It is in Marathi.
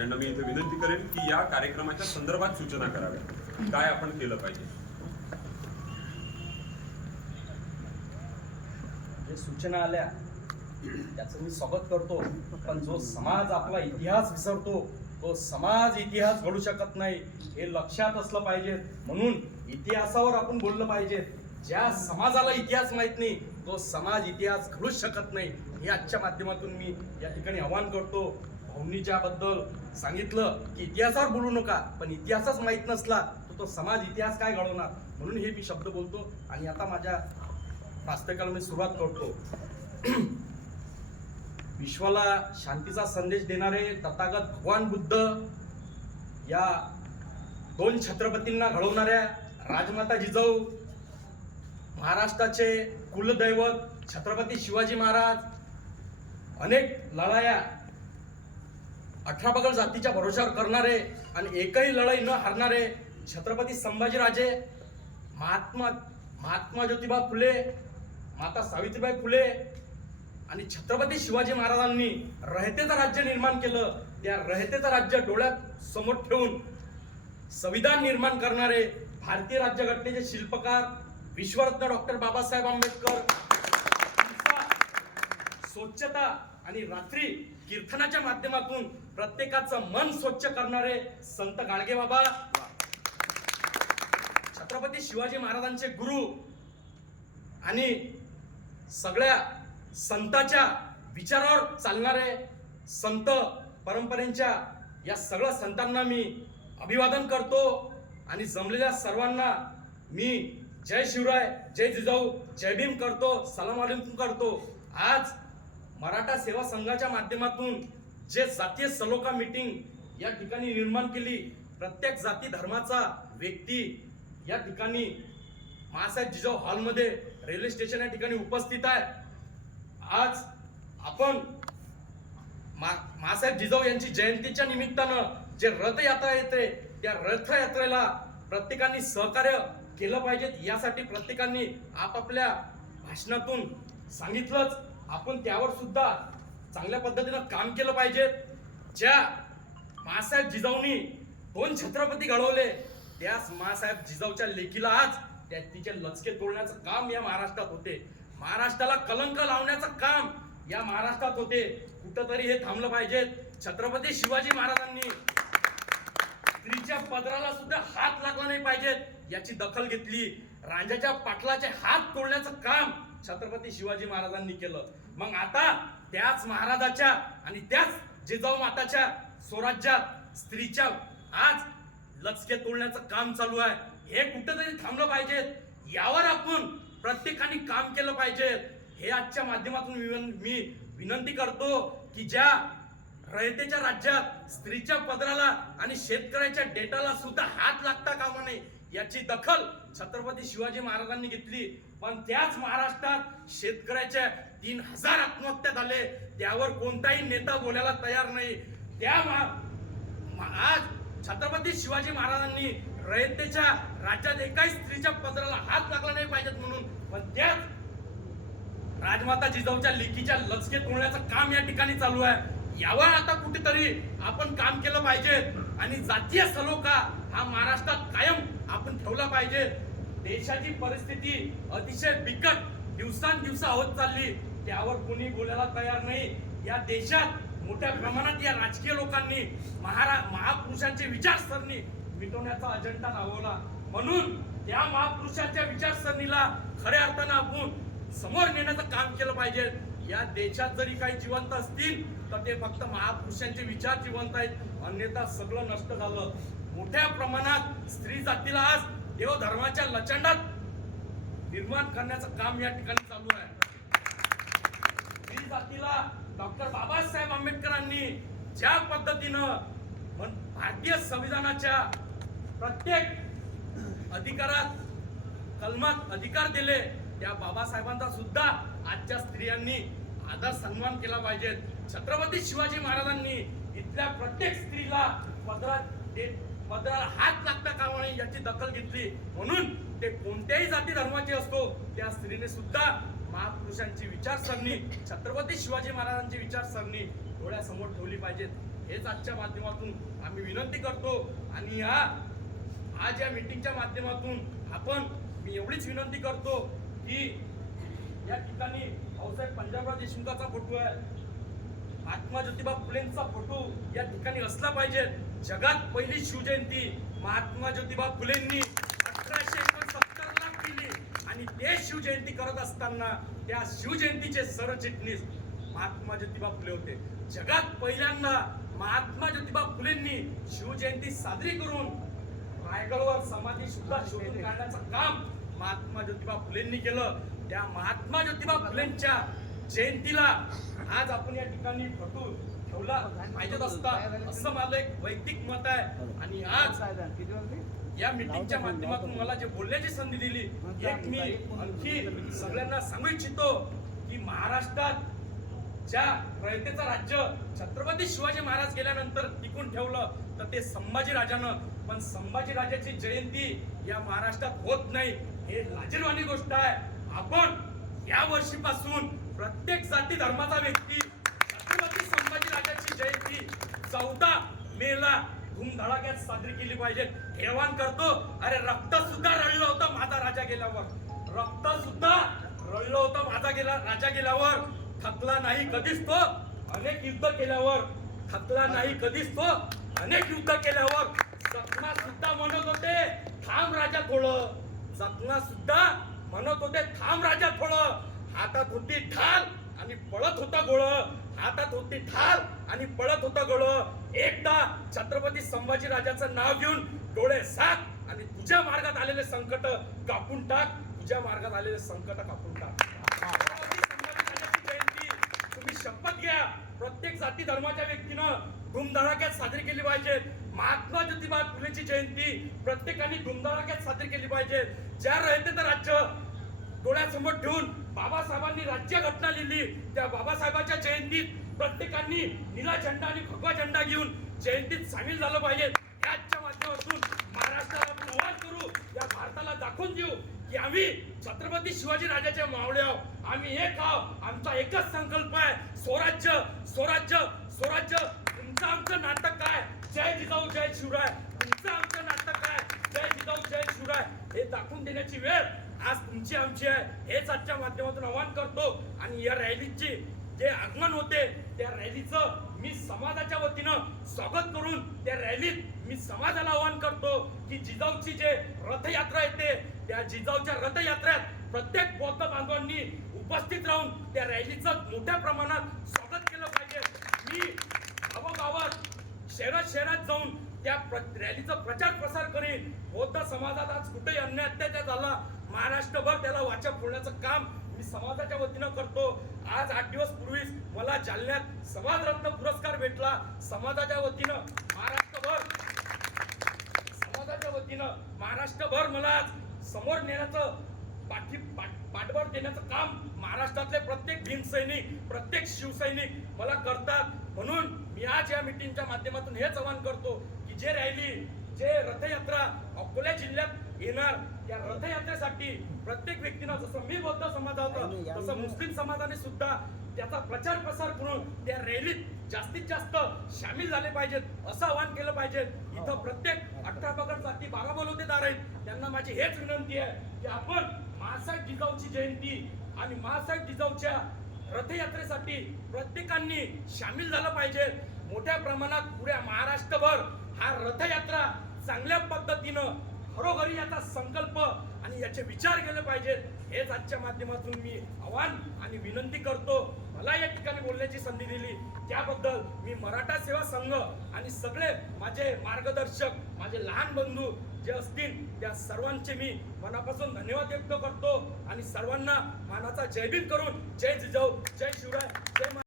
यांना मी इथे विनंती करेन की या कार्यक्रमाच्या संदर्भात सूचना कराव्या. काय आपण केलं पाहिजे? जे सूचना आल्या त्याचं मी स्वागत करतो. पण जो समाज आपला इतिहास विसरतो तो समाज इतिहास घडू शकत नाही हे लक्षात असलं पाहिजे. म्हणून इतिहासावर आपण बोललं पाहिजे. ज्या समाजाला इतिहास माहीत नाही तो समाज इतिहास घडूच शकत नाही. हे आजच्या माध्यमातून मी या ठिकाणी आवाहन करतो. भाऊनीच्या बद्दल सांगितलं की इतिहासावर बोलू नका पण इतिहासच माहीत नसला तर तो समाज इतिहास काय घडवणार? म्हणून हे मी शब्द बोलतो आणि आता माझ्या प्रास्ताविकाला मी सुरुवात करतो. विश्वाला शांतीचा संदेश देणारे तथागत भगवान बुद्ध या दोन छत्रपतींना घडवणाऱ्या राजमाता जिजाऊ महाराष्ट्राचे कुलदैवत छत्रपती शिवाजी महाराज अनेक लढाया अठरा बगल जातीच्या भरोशावर करणारे आणि एकही लढाई न हारणारे छत्रपती संभाजीराजे महात्मा महात्मा ज्योतिबा फुले माता सावित्रीबाई फुले आणि छत्रपती शिवाजी महाराजांनी रहतेचं राज्य निर्माण केलं त्या रहतेचं राज्य डोळ्यात समोर ठेवून संविधान निर्माण करणारे भारतीय राज्यघटनेचे शिल्पकार विश्वरत्न डॉक्टर बाबासाहेब आंबेडकर स्वच्छता आणि रात्री कीर्तनाच्या माध्यमातून प्रत्येकाचं मन स्वच्छ करणारे संत गाडगे बाबा. छत्रपती शिवाजी महाराजांचे गुरु आणि सगळ्या संताच्या विचारावर चालणारे संत परंपरेच्या या सगळ्या संतांना मी अभिवादन करतो आणि जमलेल्या सर्वांना मी जय शिवराय जय जिजाऊ जय भीम करतो सलाम अलैकुम करतो. आज मराठा सेवा संघाच्या माध्यमातून जे जातीय सलोखा मीटिंग या ठिकाणी निर्माण केली प्रत्येक जाती धर्माचा व्यक्ती या ठिकाणी महासाहेब जिजाऊ हॉलमध्ये रेल्वे स्टेशन या ठिकाणी उपस्थित आहे. आज आपण मा- महासाहेब जिजाऊ यांची जयंतीच्या निमित्तानं जे रथयात्रा येते त्या रथयात्रेला प्रत्येकाने सहकार्य केलं पाहिजेत यासाठी प्रत्येकाने आपापल्या भाषणातून सांगितलंच. आपण त्यावर सुद्धा चांगल्या पद्धतीनं काम केलं पाहिजे. ज्या मासाहेब जिजाऊनी दोन छत्रपती घडवले त्याच मासाहेब जिजाऊच्या लेखीला आज त्या तिचे लचके तोडण्याचं काम या महाराष्ट्रात होते. महाराष्ट्राला कलंक लावण्याचं काम या महाराष्ट्रात होते. कुठंतरी हे थांबलं पाहिजे. छत्रपती शिवाजी महाराजांनी स्त्रीच्या पदराला सुद्धा हात लागला नाही पाहिजेत याची दखल घेतली. रांजाच्या पाटलाचे हात तोडण्याचं काम छत्रपती शिवाजी महाराजांनी केलं. मग आता त्याच महाराजाच्या आणि त्याच जिजाऊ माताच्या स्वराज्यात स्त्रीच्या आज लचके तोडण्याचं काम चालू आहे. हे कुठेतरी थांबलं पाहिजे. यावर आपण प्रत्येकाने काम केलं पाहिजे. हे आजच्या माध्यमातून मी विनंती करतो की ज्या रयतेच्या राज्यात स्त्रीच्या पदराला आणि शेतकऱ्याच्या डेटाला सुद्धा हात लागता कामा नये. याची दखल छत्रपती शिवाजी महाराजांनी घेतली. पण त्याच महाराष्ट्रात शेतकऱ्याच्या तीन हजार आत्महत्या झाले. त्यावर कोणताही नेता बोलायला तयार नाही. त्या आज छत्रपती शिवाजी महाराजांनी रयतेच्या राज्यात एकाही स्त्रीच्या पदराला हात लागला नाही पाहिजेत म्हणून. पण त्याच राजमाता जिजाऊच्या लेखीच्या लचके तोडण्याचं काम या ठिकाणी चालू आहे. यावर आता कुठेतरी आपण काम केलं पाहिजे. आणि जातीय सलोखा हा महाराष्ट्रात कायम आपण ठेवला पाहिजे. देशाची परिस्थिती अतिशय बिकट दिवसांदिवसा होत चालली. त्यावर कोणी बोलायला तयार नाही. या देशात मोठ्या प्रमाणात या राजकीय लोकांनी महारा महापुरुषांची विचारसरणी मिटवण्याचा अजेंडा लावला. म्हणून त्या महापुरुषांच्या विचारसरणीला खऱ्या अर्थानं आपण समोर नेण्याचं काम केलं पाहिजे. या देशात जरी काही जिवंत असतील तर ते फक्त महापुरुषांचे विचार जिवंत आहेत. अन्यथा सगळं नष्ट झालं. मोठ्या प्रमाणात स्त्री जातीला आज देवधर्माच्या लचंडात निर्माण करण्याचं काम या ठिकाणी चालू आहे. स्त्री जातीला डॉक्टर बाबासाहेब आंबेडकरांनी ज्या पद्धतीनं भारतीय संविधानाच्या प्रत्येक अधिकारात कलमात अधिकार दिले त्या बाबासाहेबांचा सुद्धा आजच्या स्त्रियांनी आदर सन्मान केला पाहिजे. छत्रपती शिवाजी महाराजांनी इथल्या प्रत्येक स्त्रीला पदरात पदराला हात लागता कामा नये याची दखल घेतली. म्हणून ते कोणत्याही जाती धर्माचे असतो त्या स्त्रीने सुद्धा महापुरुषांची विचारसरणी छत्रपती शिवाजी महाराजांची विचारसरणी डोळ्यासमोर ठेवली पाहिजेत. हेच आजच्या माध्यमातून आम्ही विनंती करतो. आणि या आज या मीटिंगच्या माध्यमातून आपण मी एवढीच विनंती करतो की या ठिकाणी भाऊसाहेब पंजाबराव देशमुखाचा फोटो आहे. महात्मा ज्योतिबा फुलेंचा फोटो या ठिकाणी असला पाहिजे. जगात पहिली शिवजयंती महात्मा ज्योतिबा फुलेंनी अठराशे एकोणसत्तर ला केली. आणि ते शिवजयंती करत असताना त्या शिवजयंतीचे सरचिटणीस महात्मा ज्योतिबा फुले होते. जगात पहिल्यांदा महात्मा ज्योतिबा फुलेंनी शिवजयंती साजरी करून रायगडवर समाधी सुद्धा शोधून काढण्याचं काम महात्मा ज्योतिबा फुलेंनी केलं. त्या महात्मा ज्योतिबा फुलेंच्या जयंतीला आज आपण या ठिकाणी फोटो ठेवला पाहिजेत असता असं माझं एक वैयक्तिक मत आहे. आणि आज या मीटिंगच्या माध्यमातून मला जे बोलण्याची संधी दिली एक मी आणखी सगळ्यांना सांगू इच्छितो की महाराष्ट्रात ज्या रयतेचं राज्य छत्रपती शिवाजी महाराज गेल्यानंतर टिकून ठेवलं तर ते संभाजी राजानं. पण संभाजी राजाची जयंती या महाराष्ट्रात होत नाही हे लाजीरवाणी गोष्ट आहे. आपण या वर्षीपासून प्रत्येक जाती धर्माचा व्यक्ती छत्रपती संभाजी राजाची जयंती चौदा मेला धूमधडाक्यात साजरी केली पाहिजे. हे करतो. अरे रक्त सुद्धा रडलं होतं माझा राजा गेल्यावर. रक्त सुद्धा रडलं होतं माझा गेला राजा गेल्यावर. थकला नाही कधीच तो. अनेक युद्ध केल्यावर. थकला नाही कधीच तो. अनेक युद्ध केल्यावर. सपना सुद्धा म्हणत होते थांब राजा थोडं. सपना सुद्धा म्हणत होते थांब राजा थोडं. हातात होती ढाल आणि पळत होता गोळ. हातात होती ढाल आणि पळत होता गोळ. एकदा छत्रपती संभाजी राजाचं नाव घेऊन डोळे साथ आणि तुझ्या मार्गात आलेले संकट कापून टाक. तुझ्या मार्गात आलेले संकट कापून टाक. जयंती तुम्ही शपथ घ्या. प्रत्येक जाती धर्माच्या व्यक्तीनं धूमधडाक्यात साजरी केली पाहिजे. महात्मा ज्योतिबा फुलेची जयंती प्रत्येकाने धूमधडाक्यात साजरी केली पाहिजे. ज्या रयतेचं राज्य डोळ्यासमोर ठेवून बाबासाहेबांनी राज्य घटना लिहिली त्या बाबासाहेबांच्या जयंतीत प्रत्येकांनी निळा झेंडा आणि भगवा झेंडा घेऊन जयंतीत सामील झालं पाहिजे. याच्या माध्यमातून महाराष्ट्राला आपण आवाज करू या भारताला दाखवून देऊ की आम्ही छत्रपती शिवाजी राजाच्या मावळे आहोत. आम्ही एक आहोत. आमचा एकच संकल्प आहे स्वराज्य स्वराज्य स्वराज्य. तुमचं आमचं नाटक काय? जय जिजाऊ जय शिवराय. तुमचं आमचं नाटक काय? जय जिजाऊ जय शिवराय. हे दाखवून देण्याची वेळ आज तुमची आमची आहे. हेच आजच्या माध्यमातून आवाहन करतो. आणि या रॅलीची जे आगमन होते त्या रॅलीचं मी समाजाच्या वतीनं स्वागत करून त्या रॅलीत मी समाजाला आवाहन करतो की जिजाऊची जे रथयात्रा येते त्या जिजाऊच्या रथयात्रेत प्रत्येक बौद्ध बांधवांनी उपस्थित राहून त्या रॅलीचं मोठ्या प्रमाणात स्वागत केलं पाहिजे. मी गावोगावात शहरात शहरात जाऊन त्या प्र- रॅलीचा प्रचार प्रसार करीन. बौद्ध समाजात आज कुठेही अन्य अत्याचार झाला महाराष्ट्रभर त्याला वाचा फोडण्याचं काम मी समाजाच्या वतीनं करतो. आज आठ दिवस पूर्वीच मला जालन्यात समाजरत्न पुरस्कार भेटला. समाजाच्या वतीनं महाराष्ट्रभर. समाजाच्या वतीनं महाराष्ट्रभर मला आज समोर नेण्याचं पाठी पाठ- पाठबळ देण्याचं काम महाराष्ट्रातले प्रत्येक भीमसैनिक प्रत्येक शिवसैनिक मला करतात. म्हणून मी आज या मिटिंगच्या माध्यमातून हेच आवाहन करतो की जे रॅली जे रथयात्रा अकोला जिल्ह्यात येणार त्या रथयात्रेसाठी प्रत्येक व्यक्तीनं जसं मी बौद्ध समाजात होतं तसं मुस्लिम समाजाने सुद्धा त्याचा प्रचार प्रसार करून त्या रॅलीत जास्तीत जास्त सामील झाले पाहिजेत असं आवाहन केलं पाहिजे इथं प्रत्येक अठरा पगड जाती बागा बोलवतेदार आहेत. त्यांना माझी हेच विनंती आहे की आपण महासाहेब जिजाऊची जयंती आणि महासाहेब जिजाऊच्या रथयात्रेसाठी प्रत्येकांनी सामील झालं पाहिजे. मोठ्या प्रमाणात पुऱ्या महाराष्ट्रभर हा रथयात्रा चांगल्या पद्धतीनं घरोघरी याचा संकल्प आणि याचे विचार केले पाहिजेत हेच आजच्या माध्यमातून मी आव्हान आणि विनंती करतो. मला या ठिकाणी बोलण्याची संधी दिली. त्याबद्दल मी मराठा सेवा संघ आणि सगळे माझे मार्गदर्शक माझे लहान बंधू जे असतील त्या सर्वांचे मी मनापासून धन्यवाद व्यक्त करतो. आणि सर्वांना मानाचा जयभीम करून जय जिजाऊ जय शिवराय जय